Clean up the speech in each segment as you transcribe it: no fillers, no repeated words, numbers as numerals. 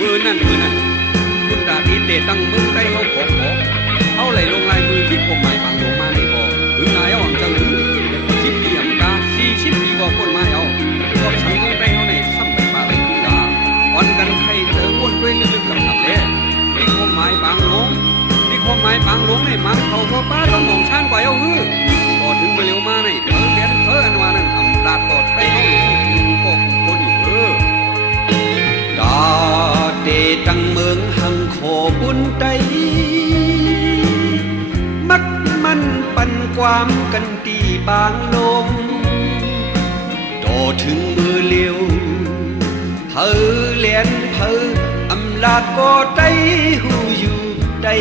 มือนั่นคุณดาดีเตตั้งมือได้เขาขอเขาไหลลงลายมือที่ผมหมายฝังลงมาในบ่อถึงนายอ่อนจังหรือชิดเดียมกา40 ปีบ่คนมาเอาก็สังคมได้เขาในซ้ำไปป่าไปคุณดาอ่อนกันใครเจอคนด้วยลึกๆหลับๆเลยที่ผมหมายฝังลงที่ผมหมายฝังลงในมังเขาก็ป้าต้องมองชานกว่าเอาฮือก็ถึงมาเร็วมาในเรียนอันวานั้นอำลาดกอดได้เขาถึงก็คนอยู่ดาเดตังเมืองหังโคบุญไตมักมันปันความกันตีบางลงโตถึงมือเลี้ยวเธอเลียนเธออำลาดก็ได้หูอยู่ได้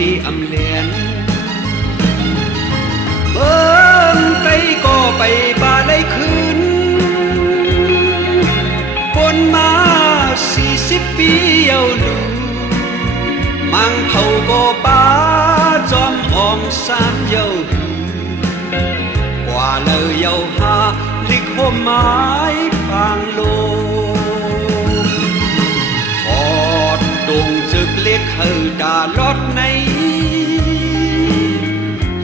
ดีอำเลียนเบิ่งไตก็ไปป่าไล่คืนบนมา40 ปีเยาลูมังเผาก็ป้าจอมอ่อง3เยากว่าเลยเยาหาลิกหัวไม้ปางโลทอดดงจึกเล็กเฮอดาลอดใน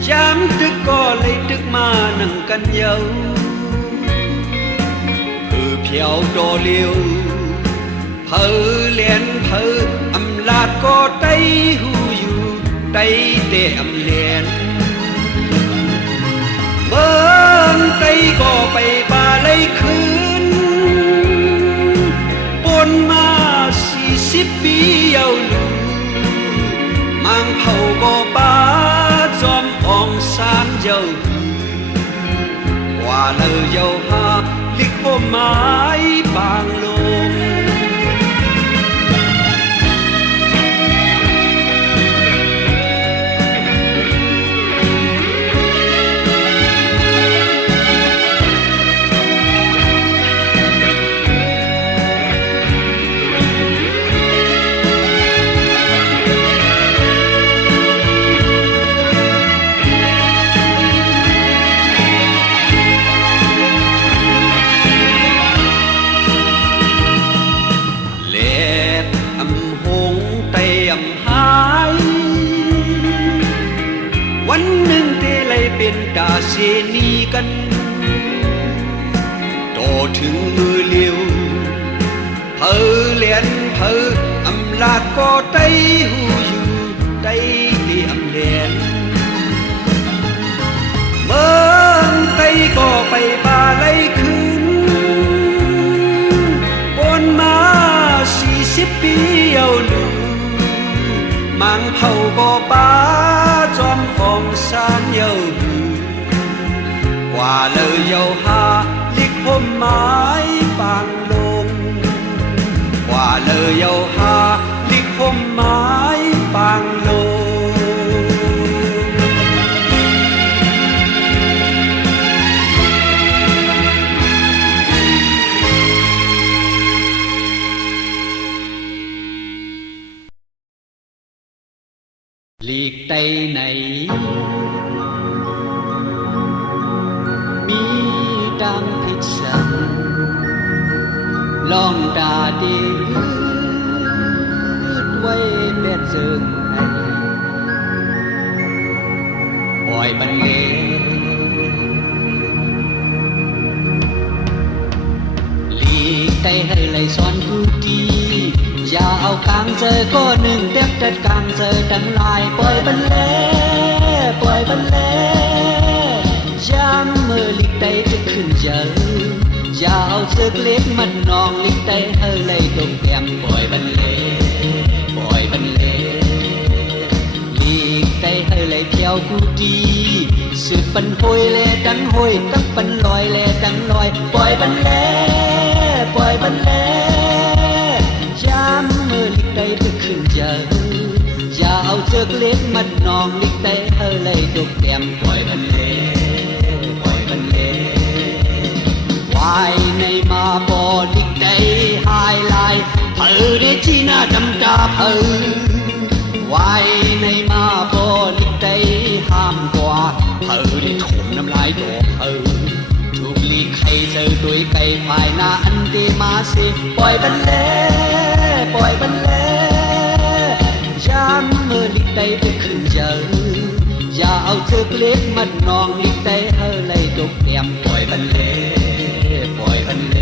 ยามตึกก็เลยตึกมานั่งกันเยาคือเพียวโดเลียวเผอเลียนเผออำลาดก็ได้หูอยู่ได้เตะอำเลียนเบิ่งไตก็ไปป่าไล่คืนบนมา40 ปีเยาลูมังเผาก็ป้าจอมอ่อง3เยาว่าเลยเยาหาลิกหัวไม้บางลงวันหนึ่งเตเลยเป็นดาเสนีกันโตถึงมือเลี้ยวเผอเลียนเผออำลาดก็ได้หูอยู่ได้ดีอำเลียนเมืองไตก็ไปป่าไล่คืนบนมา40 ปีเยาลูมังเผาก็ป้าจอมอ่อง3เยาว่าเลยเยาหาลิกหัวไม้ปางลงว่าเลยเยาหาลิกหัวไม้ปางลงหลีกไตไหนมีดังพิษสังลองดาดีไว้เป็นเจิงในปล่อยบรรเลงหลีกไตให้ไหลซ้อนกูดีอย่าเอากลางเจอก็หนึ่งเด็บจัดกลางเจอดังลายปล่อยบรรเลปล่อยบรรเลย้ำมือลิกไตจะขึ้นเจออย่าเอาเสือกเล็กมันนองลิกไตเฮอเลยตกแก้มปล่อยบรรเลปล่อยบรรเลลิกไตเฮอเลยเที่ยวกูดีสืบปันหอยเลดังหอยกับปันลอยเลดังลอยปล่อยบรรเลปล่อยบรรเลย้ำมือลิกไตจะขึ้นเจออย่าเอาเสือกเล็กมันนองลิกไตเฮอเลยตกแก้มปล่อยบรรเลปล่อยบรรเลวายในมาบอลิกไตหายลายเผอได้ที่หน้าดำตาเผอวายในมาบอลิกไตห้ามกว่าเผอได้ถมน้ำลายดอกเผอถูกลีก hay giờ tuổi cày phải na ăn đi mà xì bòi bắn lê dám mơ lịch tay được khưng giờอย่าเอาเชือกเล็กมันนองลิกได้เฮอเลยตกเตรียมปล่อยบันเลปล่อยบันเล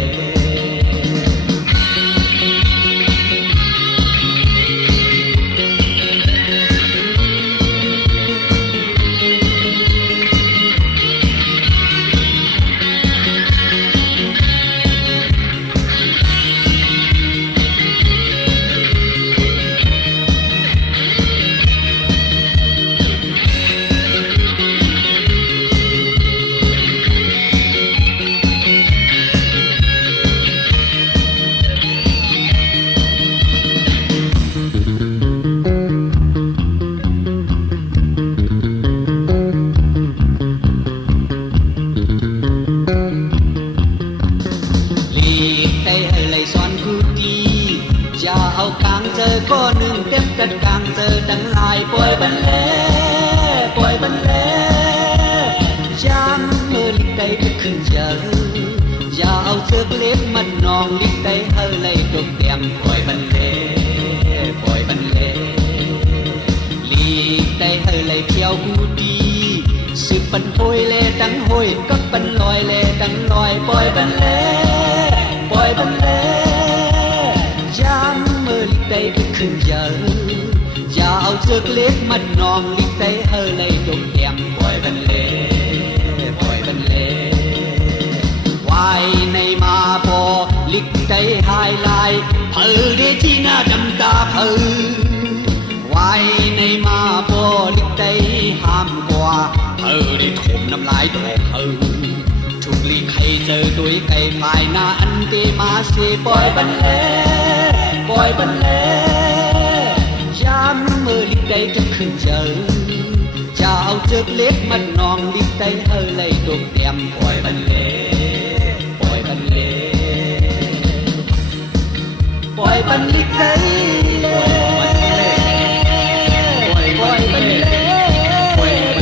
ก็หนึ่งเต็มกันกลางเจอดังลายปล่อยบันเลปล่อยบันเลย้ำเมื่อลิกได้ไปขึ้นเจออย่าเอาเชือกเล็กมันนองลิกได้เฮอเลยตกเตรียมปล่อยบันเลปล่อยบันเลลิกได้เฮอเลยเที่ยวกูดีสิบปันโหยเลดังโหยกับปันลอยเลดังลอยปล่อยบันเลปล่อยบันเลย้ำเมื่อลิกได้ไปขึ้นเยอะอย่าเอาเชือกเล็กมัดนองลิกได้เฮอเลยตกเตรียมปล่อยบันเลปล่อยบันเลวายในมาพอลิกได้หายลายเผอได้ที่หน้าดำตาเผอวายในมาพอลิกได้ห้ามกว่าเผอได้ถมน้ำลายตัวเผอถูกลีกให้เจอตัวไก่ภายหน้าอันตีมาสีปล่อยบันเลปล่อยบันเลย้ำเมื่อลิกได้จะขึ้นเจอจะเอาเชือกเล็กมันนองลิกได้เฮอเลยตกเตรียมปล่อยบันเลปล่อยบันเลปล่อยบันลิกได้ปล่อยบันเลปล่อยบันเล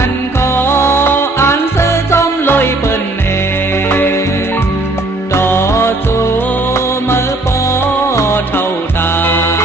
นั้นก็อ่านเสือจอมลอยเปิ้นเน่ดอจูเมื่อปอเท่าตาย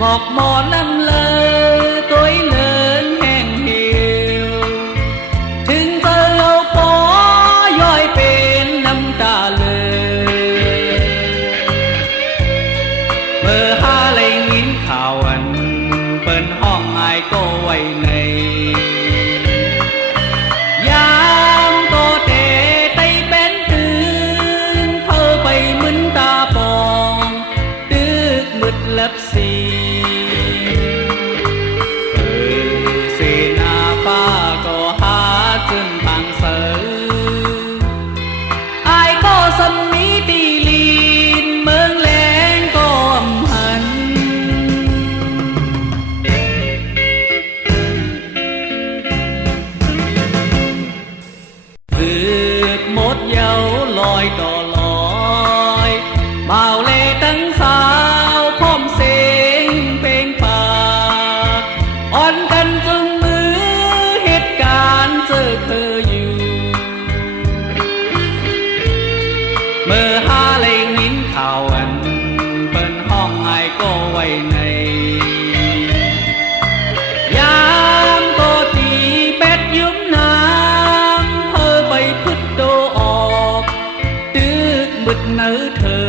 บอกหมอลำเลยตัวเลินแห้งเหี่ยวถึงเธอเอาปอย่อยเป็นน้ำตาเลยเมื่อหาไหลงินข่าวอันเปิ้นห้องอายก็ไว้ในยามก็เตะไตเป็นตื่นเธอไปมึนตาปองดึกมืดลับสีลอยก็ลอยเบาเล่ตั้งสาวพร้อมเสียงเพลงปากอ่อนกันจุงมือเหตุการณ์เจอเธออยู่เมื่อหาเล่งินข่าวอันเปิ้นห้องไอก็ไว้ในยามก็ตีเป็ดยุบน้ำเธอไปพึ่งโดออกมืดเนื้อเธอ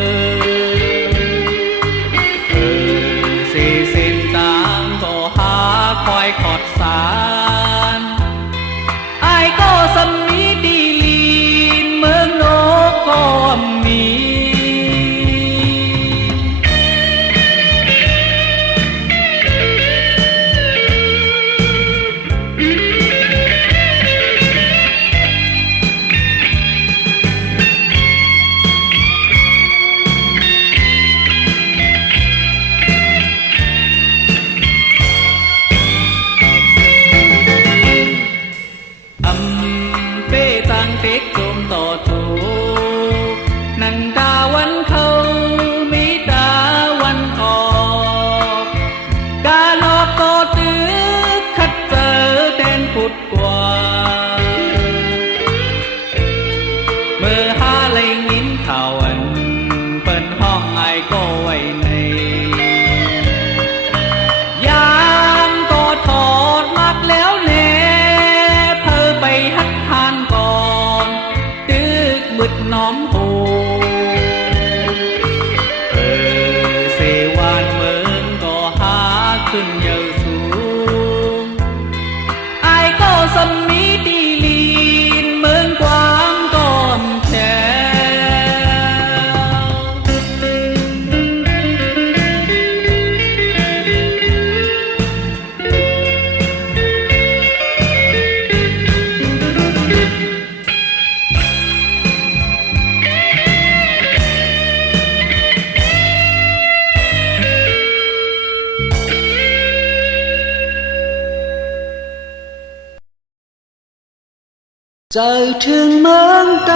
เสียสิ้นตามก็หาคอยขอดสารไอ้ก็สมีดีลีนเมืองนกก็มี ใจถึงเมืองใด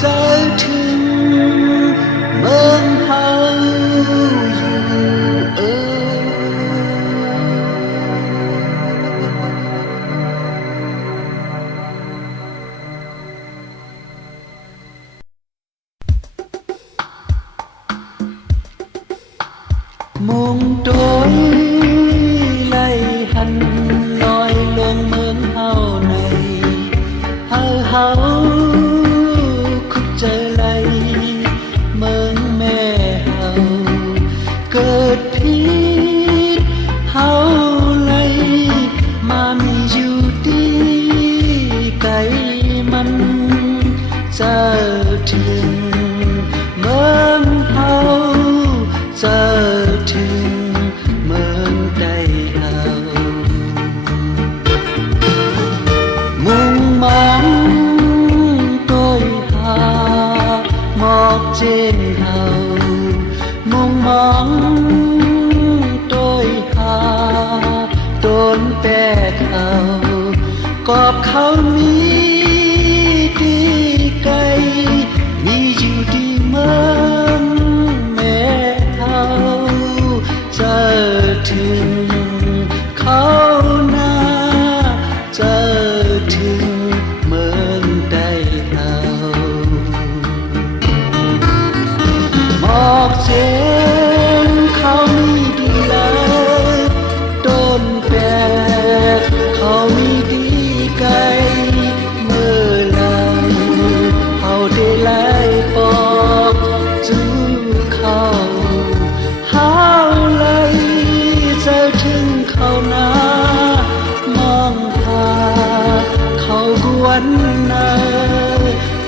ใจถึงเมืองเฮาอยู่มุงโดยไล่หันลอยลงเมืองเฮาในเฮาคุดเจอไหลเมืองแม่เฮาเกิดผิดเฮาไหลมามีอยู่ดีไกลมันจะถึงเมืองเฮาจะถึงเมืองใดเฮามุ่งมองโดยหาหมอกเจนเฮามุ่งมองโดยหาโดนแปรเขากอบเขามีดีไกลมีอยู่ดีเมืองแม่เฮาจะถึงเขานาจะถึงเมืองใดเฮามอกเจนเขามีดีแล้วต้นแปดเขามีดีไกลเมื่อไหรเขาได้ไล่ปอกจูเขาหาวไหลจะถึงเขานามองหาเขากวนนา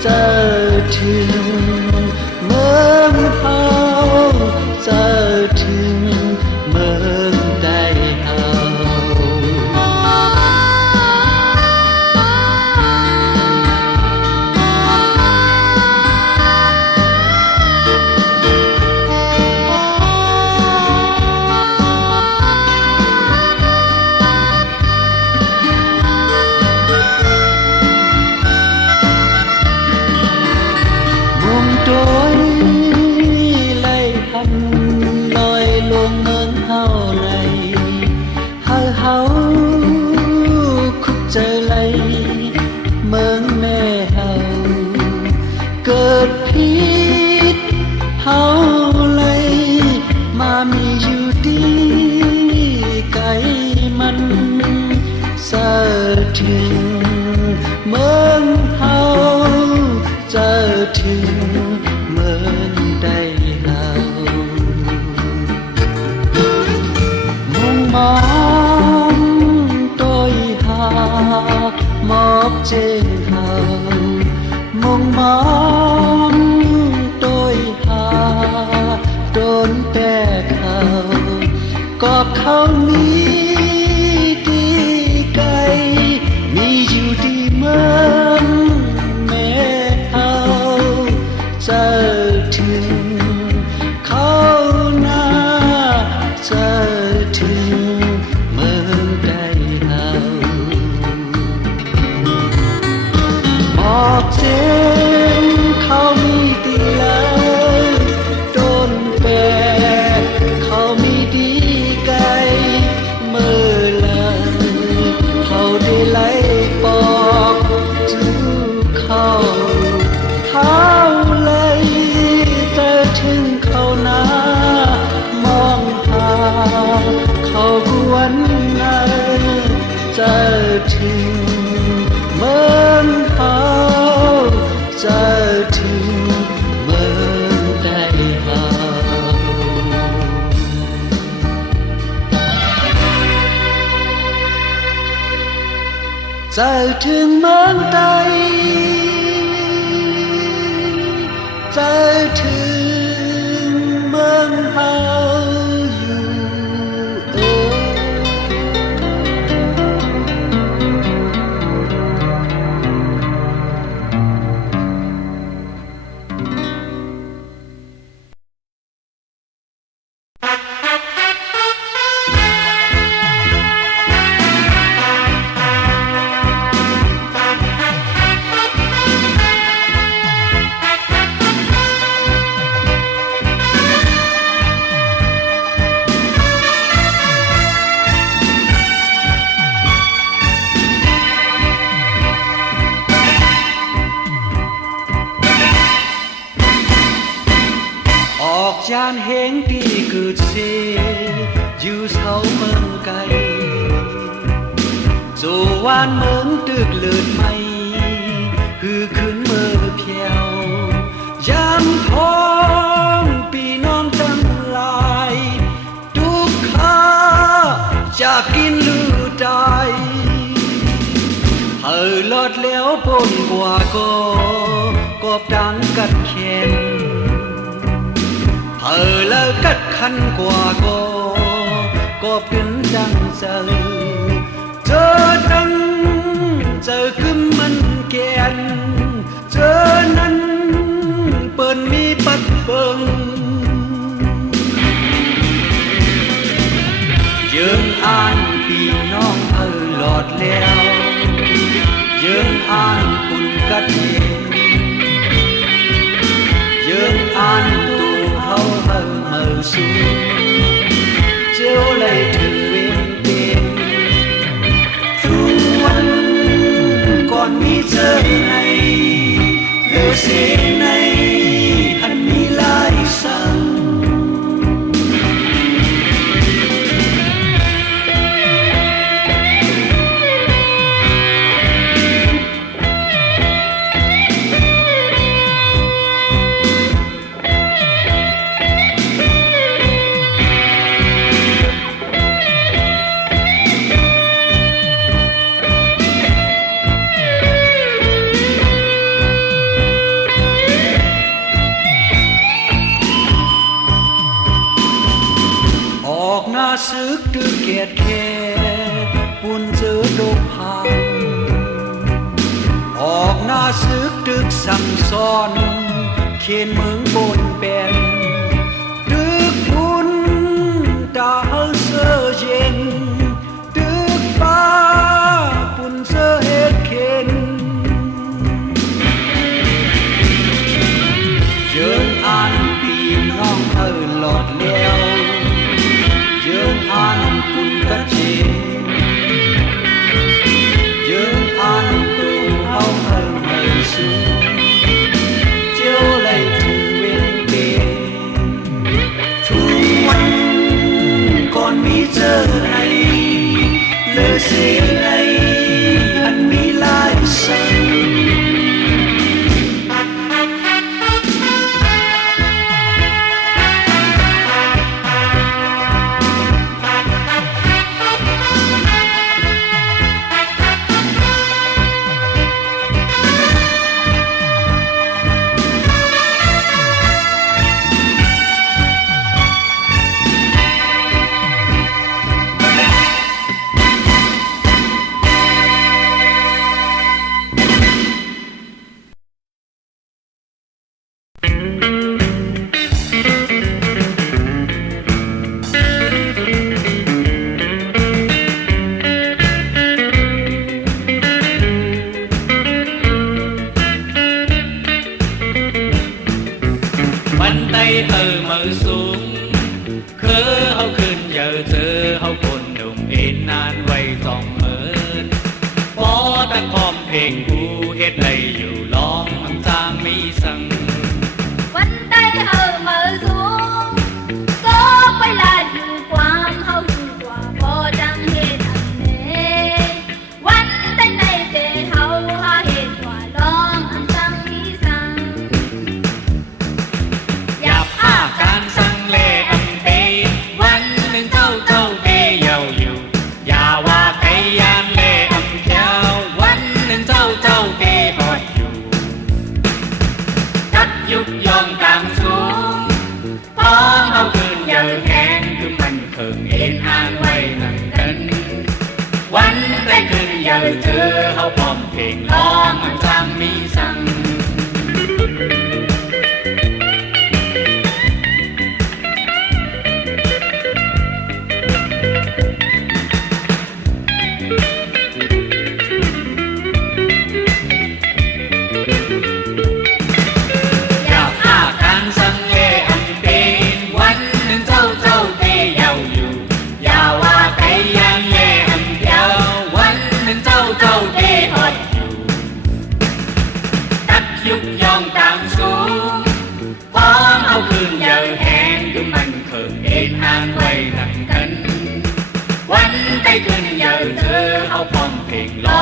จะถึงเมืองเฮาจะถึงเมืองใดเฮามุ่งโดยไล่หันลอยลงเมืองเฮาในเฮาคุดเจอไหลเมืองแม่เฮาเกิดผิดเฮาไหลมามีอยู่ดีไกลมันจะถึงเมืองเฮาจะถึงเมืองใดเฮามุ่งมองโดยหาหมอบเจนเฮามุ่งมองโดยหาโดนแปรเขากอบเขามีดีไกลมีอยู่ดีเมืองแม่เฮาจะถึงเขานาจะถึงเมืองใดเฮาบอกเจนเขามีดีแล้วโดนแปรเขามีดีไกลเมื่อไหรเขาได้ไล่ปอกจูเขาหาวไหลจะถึงเขานามองหาเขากวนนาจะถึงเมืองเฮาจะถึงเมืองใดเฮาจะถึงเมืองใดจะถึงเมืองเฮาอยู่ วานเมืองตึกเลือดไม่คือคืนเมื่อเพียวยามพ้องพี่น้องทั้งหลายทุกข้าจะกินลือใดเธอลอดแล้วปนกว่าก็ดังกัดเข็นเธอเลิกกัดคันกว่าก็เป็นดังเจอดังเจอคือมันแกนเจอนั้นเปิ้นมีปัดเบิงยืนอ่านพี่น้องหลอดแล้วยืนอ่านปุ่นกัดเองยืนอ่านตูเฮาเมื่อสูเจ้าเลยถึงเวียนเตียงทุกวันก่อนมีเจอในเลือเสียในอันมีลายสั่งซึกดึกเกียดแค่ปุ่นเจอโดกพังออกหน้าซึกดึกสั่งสอนเขียนเมืองบนเป็นดึกปุ่นตาเสือเย็นดึกป้าปุ่นเสือเฮ็ดเข็นเจิญอ่านพี่น้องหลอดแล้วยืนอ่านปุ่นกัดเจยืนอ่านตูเฮาเมื่อสูเจ้าเลยถึงเวียนเตียงทุกวันก่อนมีเจอในเลือเสียในอันมีลายสั่งเธอเขาพร้อมเพลงร้องมันจางมีสั่ง เพลงร้อง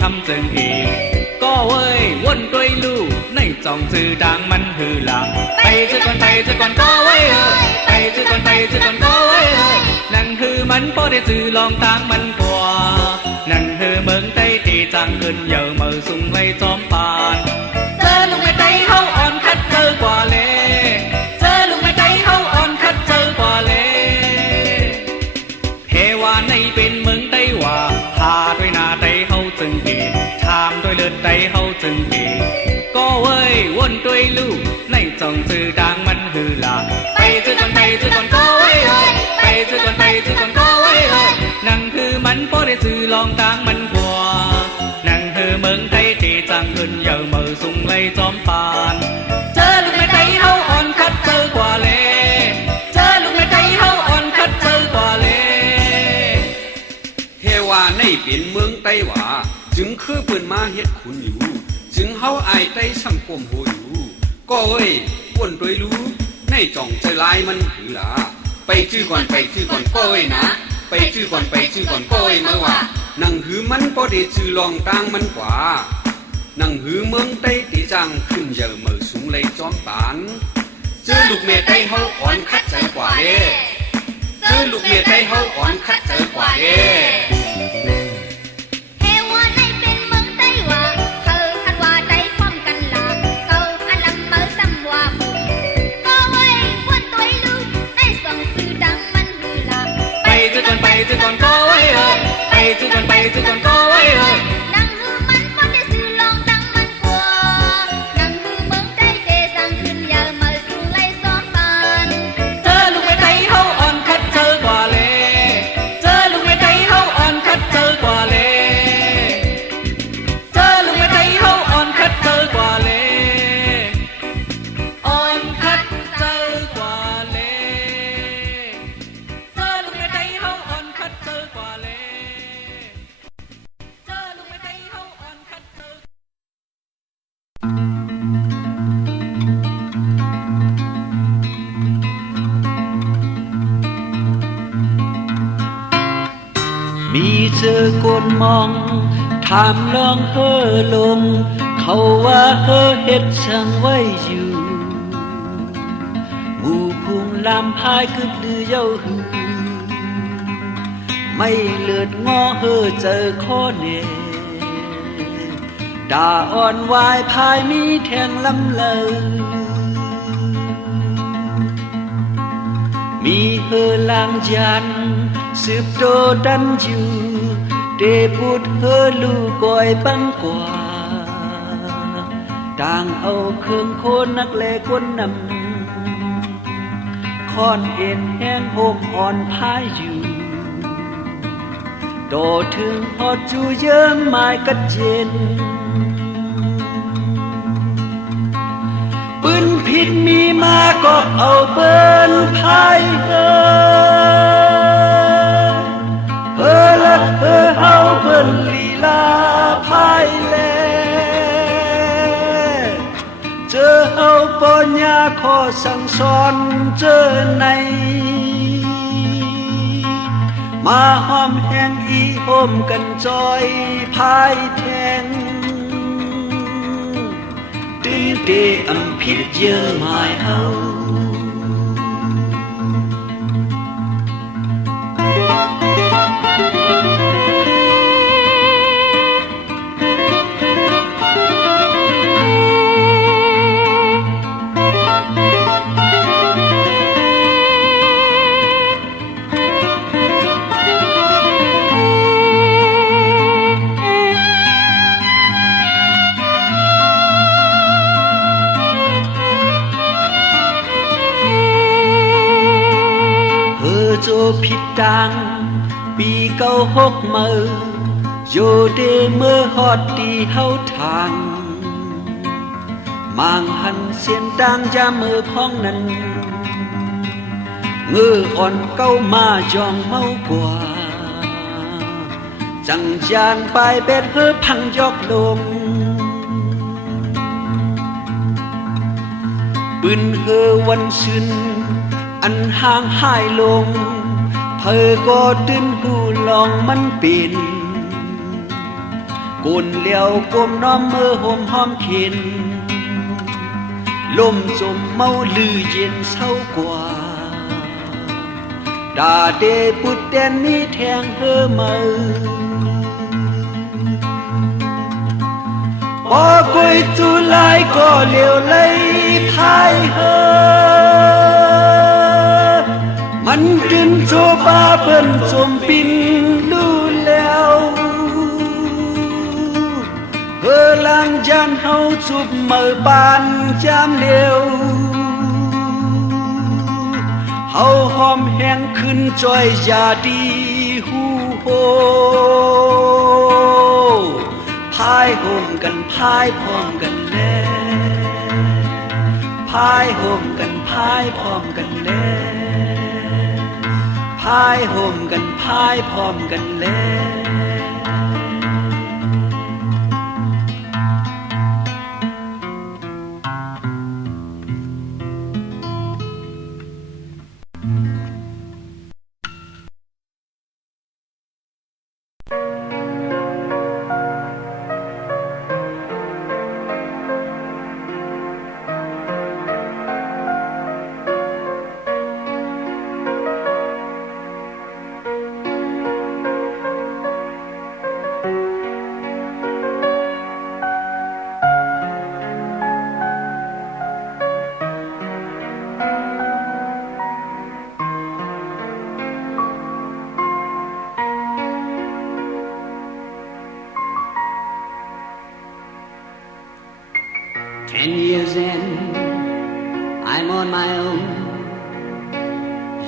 คำจึงเองก็เว้ยวนด้วยลูกในจองจือดังมันหือหลังไปจือก่อนไปจือก่อนก็เว้ยเอ้ยไปจือก่อนไปจือก่อนก็เว้ยเอ้ยนั่นหือมันพอได้จือลองตางมันกว่านั่นหือเมืองใต้ที่จังขึ้นเยอะมือสุ่งไว้จอมปานเจอลุงแม่ใจเฮาอ่อนคัดเจอกว่าเลเจอลุงแม่ใจเฮาอ่อนคัดเจอกว่าเลเฮว่าในเป็นเมืองไต้หว่าพาด้วยหน้าไต้เฮาจึงเห็นชามด้วยเลือดไต้เฮาจึงเห็นก็เว้ยวนด้วยลูกในจองจือดังมันหือหลาไปจือก่อนไปจือก่อนก็เว้ยเอ้ยไปจือก่อนไปจือก่อนก็เว้ยเอ้ยนั่งคือมันพอได้จือลองตางมันกว่านั่งคือเมืองไทยที่จังขึ้นเยอะมือสุ่งไล่จอมปานเจอลูกแม่ไทยเฮาอ่อนคัดเจอกว่าเลเจอลูกแม่ไทยเฮาอ่อนคัดเจอกว่าเลเฮว่าในเป็นเมืองไต้หว่าจึงคือเปิ้นมาเฮ็ดขุนอยู่จึงเฮาอายไต้สังคมโหอยู่ก็เอ้ยวนโดยรู้ในจ่องใจลายมันหือหลาไปจื้อก่อนไปจื้อก่อนก็เอ้ยนะไปจื้อก่อนไปจื้อก่อนก็เอ้ยมาว่านั่งหือมันบ่ได้จื้อลองตางมันกว่านั่งหือเมืองไต้ที่จังขึ้นเยอะมือสูงเลยจอมปานเจอลูกเมียไต้เฮาอ่อนคัดใจกว่าเด้เจอลูกเมียไต้เฮาอ่อนคัดใจกว่าเด้เฮว่าในเป็นเมืองไต้หว่าเธอคัดว่าใจพร้อมกันหลาเขาอันลำเมอซ้ำว่าก็ไว้วนตัวลูกในส่องสื่อดังมันหือหลาไปจือก่อนไปจือก่อนก็เว้ยเอ้ยไปจือก่อนไปจือก่อนก็เว้ยเอ้ยนั่งหือมันพอได้สื่อลองดังมันกว่านั่งหือเมืองไต้เดสังขึ้นยาวมาสู่ไล่ซ้อมปานเจอลูกแม่ไทยเฮาอ่อนคัดเจอกว่าเลเจอลูกแม่ไทยเฮาอ่อนคัดเจอกว่าเลเจอลูกแม่ไทยเฮาอ่อนคัดเจอกว่าเลอ่อนคัดเจอกว่าเลเจอลูกแม่ไทยเฮาอ่อนคัดเจอกว่าเลเจอลูกแม่ไทยเฮาอ่อนคัดเจอมีเจอกนมองถามลองเฮอลงเขาว่าเฮอเฮ็ดช่างไว้อยู่หมู่พุงลำพายกึดลือเย้าหือไม่เลือดงอเฮอเจอข้อเนด่าอ่อนวายพายมีแทงลำเลอมีเฮอลางยันสืบโดดันอยู่เดพูดเฮอลูกอยบังกว่าต่างเอาเครื่องโคนนักแลก้นนำค้อนเอ็นแห้งโฮมอ่อนพายอยู่โตถึงฮอดจูเยิ้มหมายกัดเจนปืนผิดมีมาก็เอาเปิ้นพายเฮอละเฮาเปิ้นลีลาพายแลเจอเฮาปัญญาขอสั่งสอนเจอในมาหอมแห้งอีโฮมกันจอยพายแทงตื่นเตอำผิดเยอะหมายเฮาโจผิดดังปีเก้าหกมือโยเดเมื่อฮอดตีเฮาทางมางหันเสียนดังจามือของนั้นมืออ่อนเก้ามาจองเมากว่าจังจานปลายเบ็ดเพื่อพังยกลงปืนเฮอวันซึนอันห่างหายลงเพอก็ตื่นหูลองมันเป็น กุนเลี้ยวกลมน้อมมือห่มหอมขินลมจมเมาลือเย็นเศร้ากว่าดาเดปุดแดนมีแทงเฮอมือพอกุยจูลายก็เลี้ยวเลยทายเฮอมันกินโชบาเพิ่นจมปินดูแล้วเฮอลังจานเฮาจุบมือปานจามเดียวเฮาหอมแห้งขึ้นจ้อยยาดีฮูโฮพายห่มกันพายพร้อมกันแน่พายห่มกันพายพร้อมกันแน่พายห่มกันพายพร้อมกันแน่ 10 years in, I'm on my own,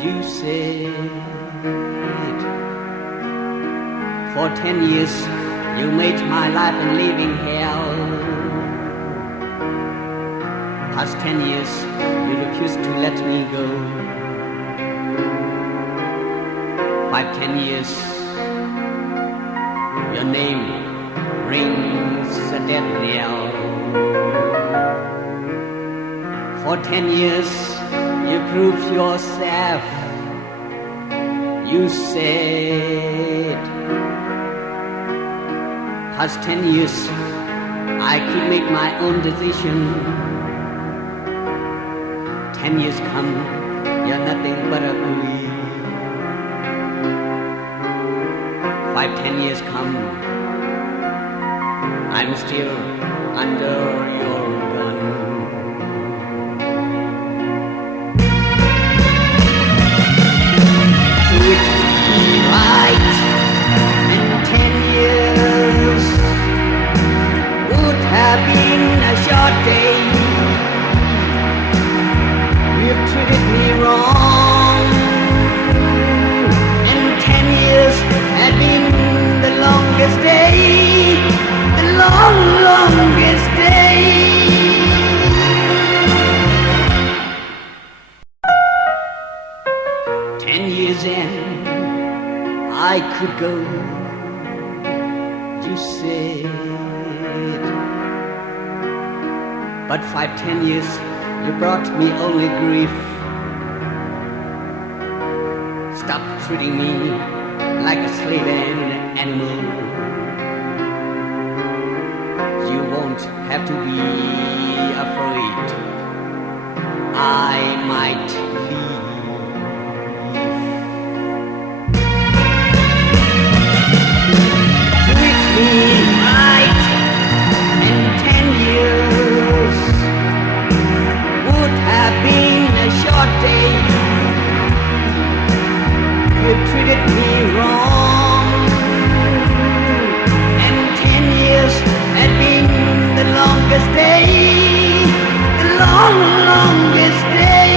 you said. For 10 years, you made my life a living hell. Past 10 years, you refused to let me go. 5-10 years, your name rings a dead knell. For 10 years, you proved yourself. You said, past 10 years, I could make my own decision. 10 years come, you're nothing but a bully. 5-10 years come, I'm still under your gun. Treat me right, and 10 years would have been a short day. You've treated me wrong, and 10 years had been the longest day, the longest day. In, I could go, you said. But 5-10 years, you brought me only grief. Stop treating me like a slave and an animal. You won't have to be afraid. I might leave. Right, and 10 years would have been a short day. You treated me wrong, and 10 years had been the longest day, the longest day.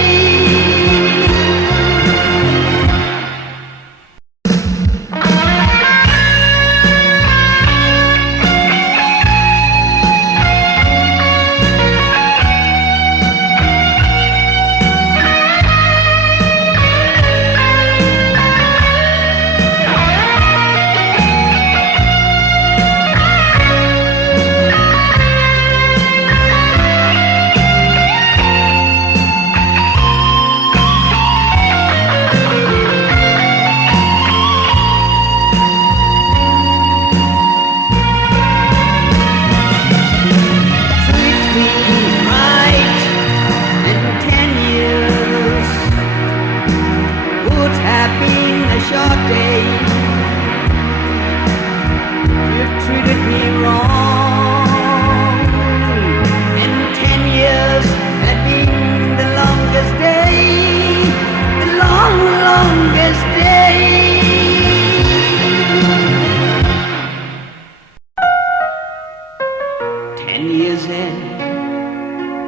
10 years in,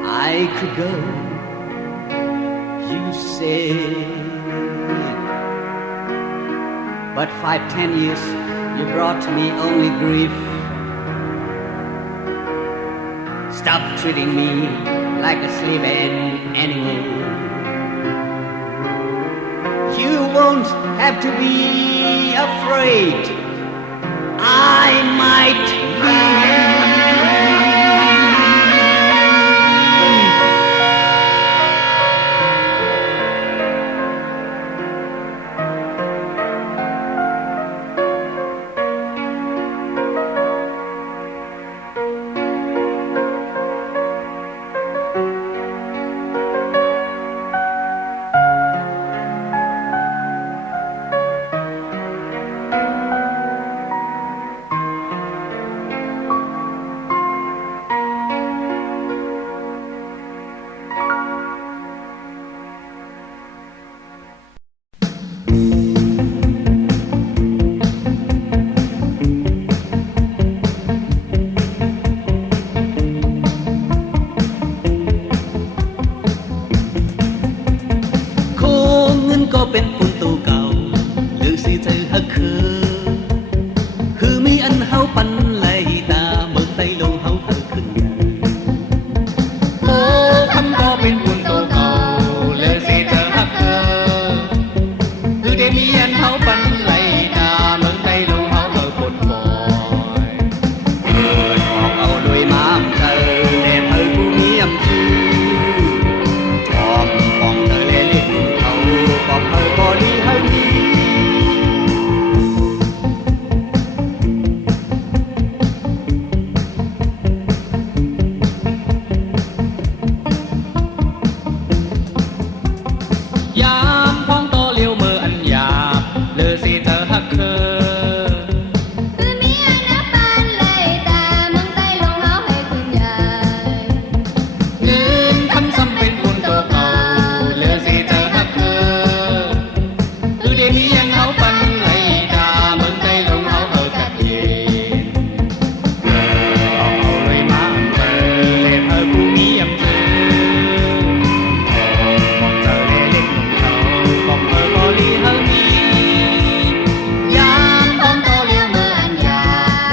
I could go, you said. But 5-10 years, you brought me only grief. Stop treating me like a slave and animal. You won't have to be afraid. I might leave.ก็เป็นปุ่นตัวเก่าหรือสิเธอฮักคือมีอันเฮาปันไหลตาเมื่อไตลงเฮาเธอขึ้นใหญ่โอ้คำก็เป็นปุ่นตัวเก่าหรือสิเธอฮักคือได้มีอันเฮาปันไหลตาเมื่อไตลงเฮาเธอปวดบ่อยเกิดออกเอาด้วยม้ามเธอแต่เธอผู้มีอำชื่อชอบมองเธอเล่นเขาก็เธอบ่ดีให้ดียามพ้องโตเลี้ยวเมื่ออันหยาบเลือสิเธอฮักคือมีอันนับปานเลยตาเมืองใต้ลงเฮาให้คุณยาย เงินทำซ้ำเป็นบุญตัวเก่าเลือสิเธอฮักคือได้มีอันเฮาปันไหลตาเมืองใต้ลงเฮาเฮากัดเย็นเกิดออกเอาเลยมาเธอและเธอผู้มีอำเภอมองเธอและเล่นเขาบอกเธอบ่ลีเฮามียามพ้องโตเลี้ยวเมื่ออันหยา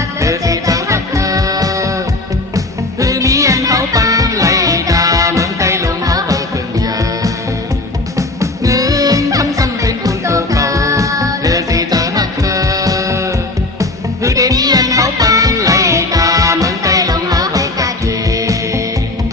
บเลือสิเธอฮักคือมีอันเฮาปันไหลตาเมืองใต้ลงเฮาเฮาขึ้นใหญ่เงินทำซ้ำเป็นบุญตัวเก่าเลือสิเธอฮักคือได้มีอันเฮาปันไหลตาเมืองใต้ลงเฮาเฮากัดเย็น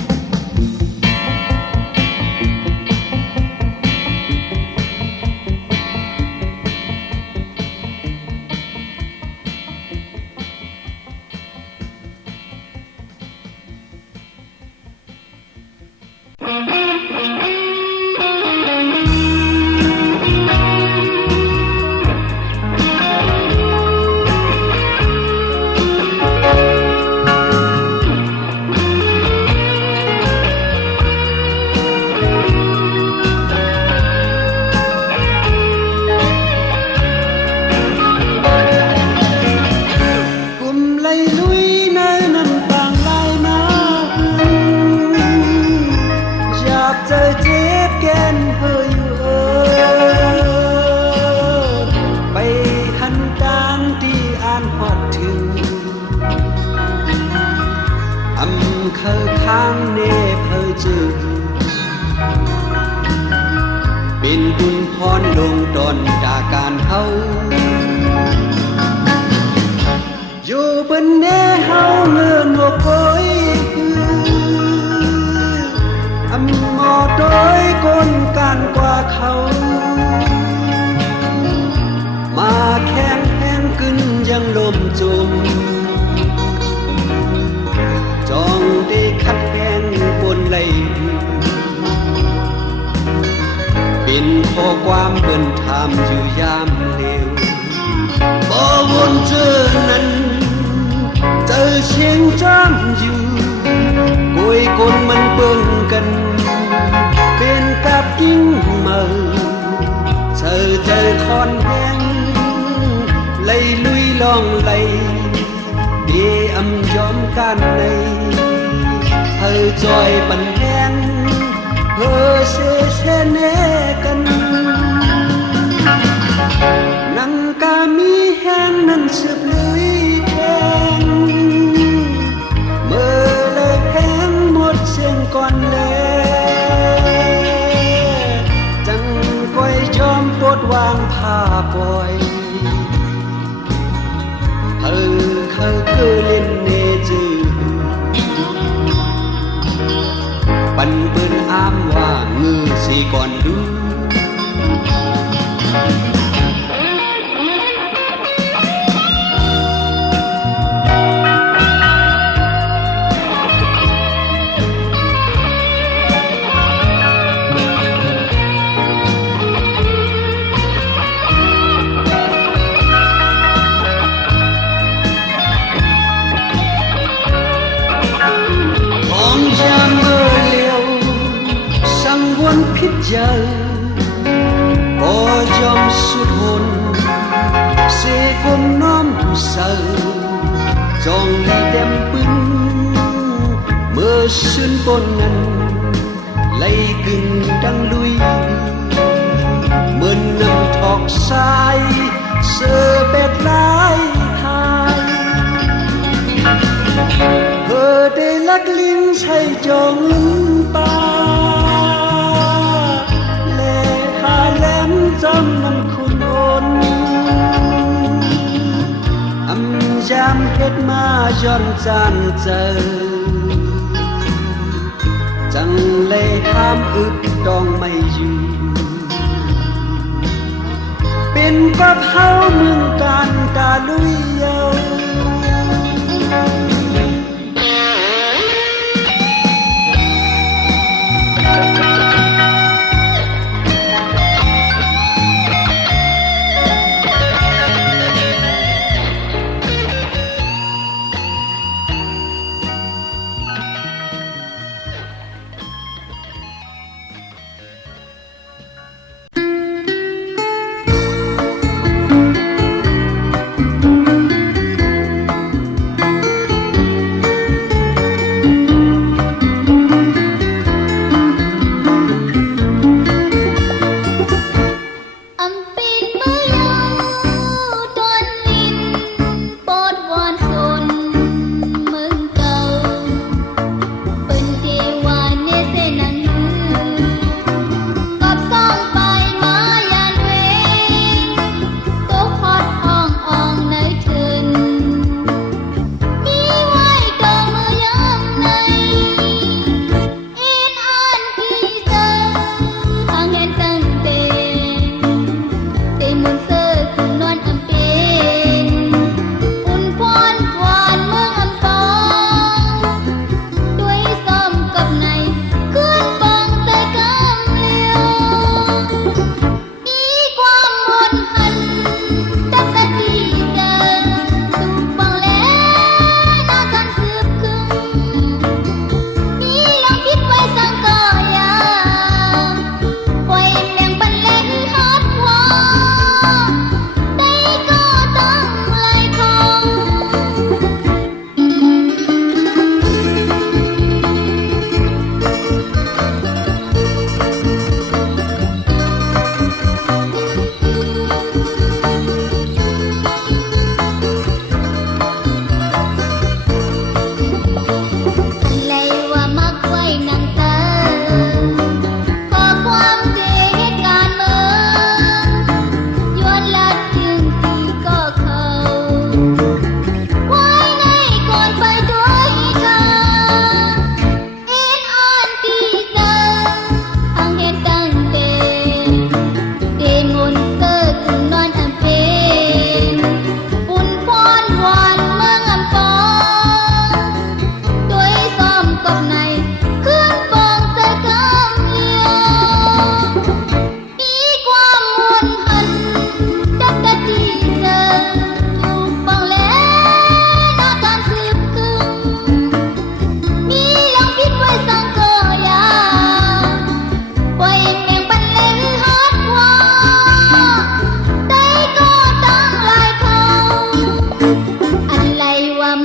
กุมไลลุยในน้ำต่างลายมาอยากเจอเจ็บแกนเฮยไปหันกลางที่อ่านฮอดถึงอำเคอข้างเนเพอจึงเป็นบุญพรลงตอนดาการเฮาอยู่บนแน่เฮาเงินหัวก้อยอำหมอโดยคนกันกว่าเขา มาแข็งแห้งขึ้นยังลมจุมจองได้คัดแห้งบนไหลเป็นข้อความเบิ่นถามอยู่ยามเลวบ่วนเจอนั้นเจอเชียงจ้ำอยู่กุยคนมันเบิ่งกันเป็นกับยิ่งเมาเจอคอนแห้งไหลลุยลองไหลเดอำยอมกันใน อจอยปันแหงเฮอเซเซเนกันนังกามีแหงนั้นสืบลุยแทงเมื่อเลยแหงหมดเสียงก่อนเลยจังก้อยจอมปดวางผ้าปล่อยเคือเล่นเนจือปันเปิ้นอ้ามว่ามือสีก่อนดูพิจารพอยอมสุดหนเสกมน้อมเสาจองลีเต็มปึ้งเมื่อชื่นปนนั้นไล่กึ่งดังลุยเหมือนน้ำทอกสายเสือเป็ดลายทายเธอได้ลักลิ้นใช้จองปาจำนำคุณอนจำเฮ็ดมาย้อนจานเจอจังเลยห้ามอึดดองไม่อยู่เป็นก็เผาเมืองการตาลุยเยา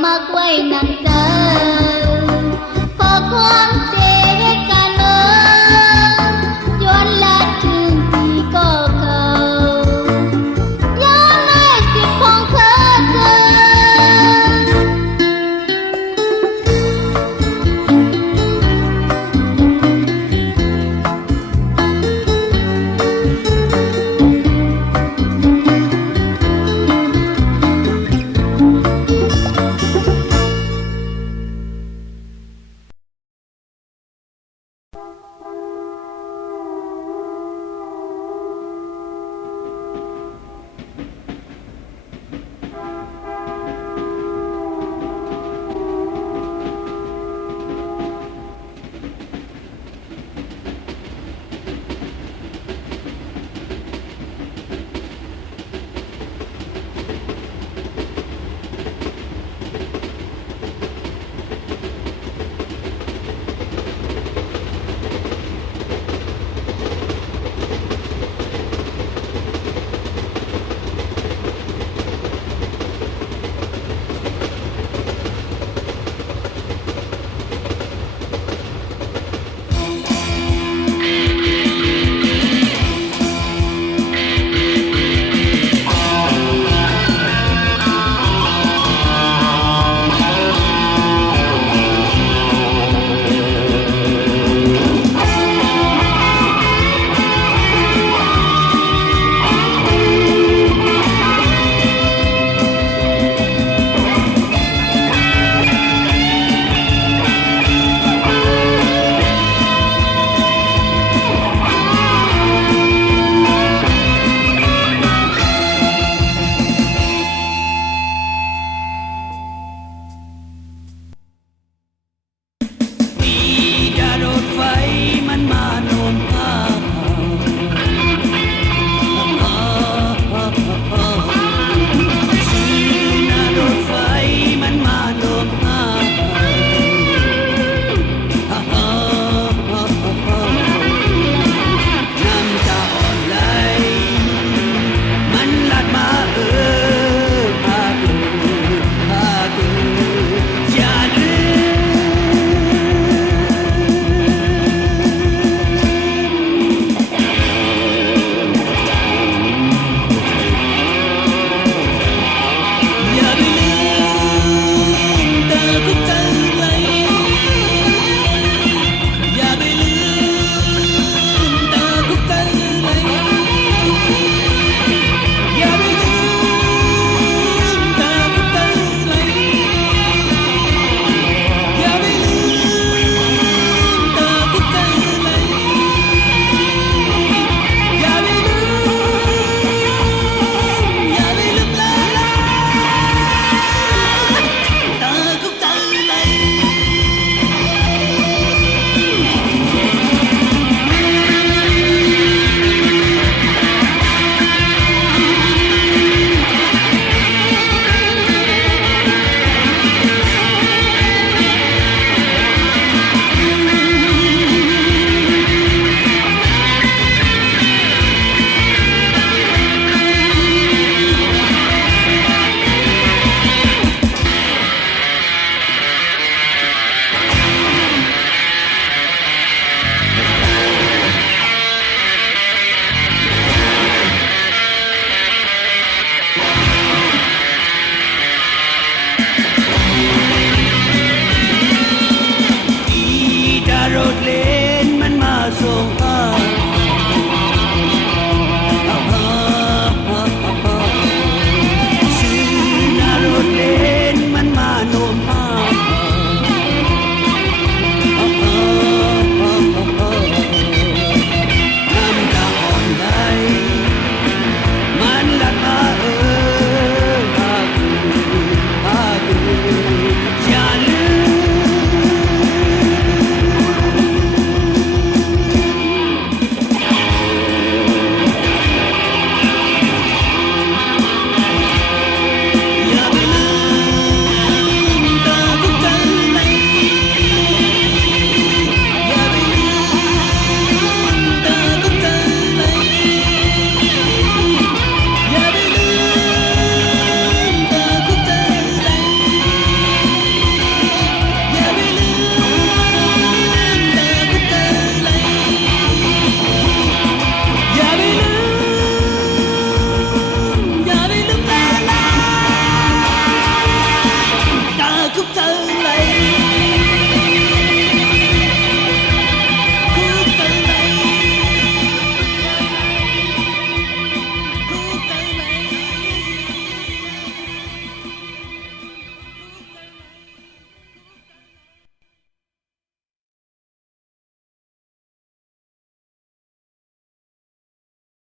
มักไว้นั่งเจอพอค ความ